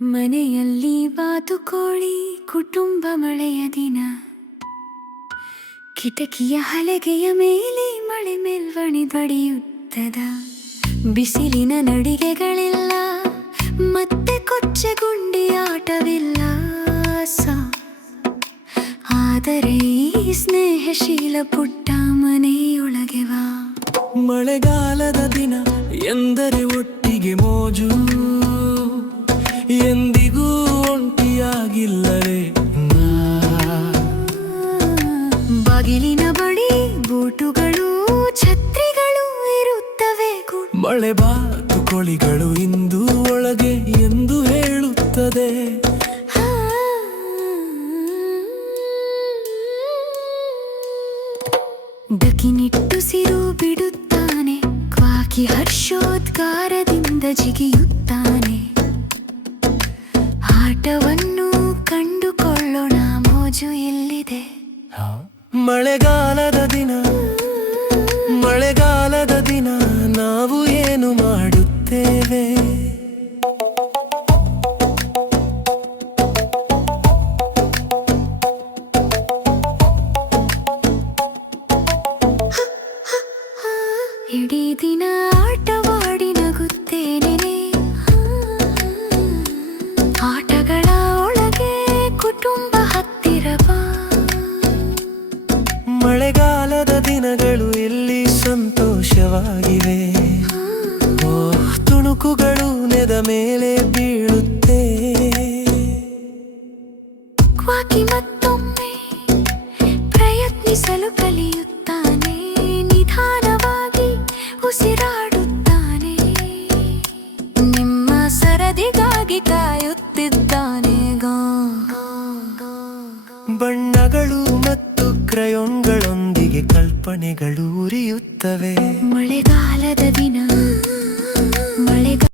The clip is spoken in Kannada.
ಮನೆಯಲ್ಲಿ ಬಾತುಕೋಳಿ ಕುಟುಂಬ ಮಳೆಯ ದಿನ. ಕಿಟಕಿಯ ಹಲಗೆಯ ಮೇಲೆ ಮಳೆ ಮೇಲ್ವಣಿ ಬಡಿಯುತ್ತದ. ಬಿಸಿಲಿನ ನಡಿಗೆಗಳಿಲ್ಲ, ಮತ್ತೆ ಕೊಚ್ಚೆಗುಂಡಿ ಆಟವಿಲ್ಲ. ಆದರೆ ಈ ಸ್ನೇಹಶೀಲ ಪುಟ್ಟ ಮನೆಯೊಳಗೆ ಬಾ. ಮಳೆಗಾಲದ ದಿನ ಎಂದರೆ ಒಟ್ಟಿಗೆ ಮೋಜು, ಎಂದಿಗೂ ಒಂಟಿಯಾಗಿಲ್ಲವೇ. ಬಾಗಿಲಿನ ಬಳಿ ಬೂಟುಗಳು ಛತ್ರಿಗಳು ಇರುತ್ತವೆ. ಮಳೆ ಬಾತುಕೋಳಿಗಳು ಇಂದು ಒಳಗೆ ಎಂದು ಹೇಳುತ್ತದೆ. ಡಕಿನಿಟ್ಟುಸಿರು ಬಿಡುತ್ತಾನೆ, ಕ್ವಾಕಿ ಹರ್ಷೋದ್ಗಾರದಿಂದ ಜಿಗಿಯುತ್ತಾನೆ. ಆಟವನ್ನು ಕಂಡುಕೊಳ್ಳೋಣ, ಮೋಜು ಎಲ್ಲಿದೆ. ಮಳೆಗಾಲದ ದಿನ, ಮಳೆಗಾಲದ ದಿನ ನಾವು ಏನು ಮಾಡುತ್ತೇವೆ? ಇಡೀ ದಿನ ಆಟವಾಡಿ ನಗುತ್ತೇನೆ. ಆಟಗಳ ಒಳಗೆ ಕುಟುಂಬ ಹತ್ತಿರ ಬಾ. ಮಳೆಗಾಲದ ದಿನಗಳು ಇಲ್ಲಿ ಸಂತೋಷವಾಗಿವೆ. ತುಣುಕುಗಳು ನೆದ ಮೇಲೆ ಬೀಳುತ್ತೆ. ಕ್ವಾಕಿ ಮತ್ತೊಮ್ಮೆ ಪ್ರಯತ್ನಿಸಲು ಕಲಿಯುತ್ತಾನೆ. ನಿಧಾನವಾಗಿ ಉಸಿರಾಡುತ್ತಾನೆ. ನಿಮ್ಮ ಸರದಿಗಾಗಿ ಕಾಯುತ್ತಿದ್ದಾನೆ. ಬಣ್ಣಗಳು ಮತ್ತು ಕ್ರಯೋನ್ಗಳೊಂದಿಗೆ ಕಲ್ಪನೆಗಳು ಉರಿಯುತ್ತವೆ. ಮಳೆಗಾಲದ ದಿನ,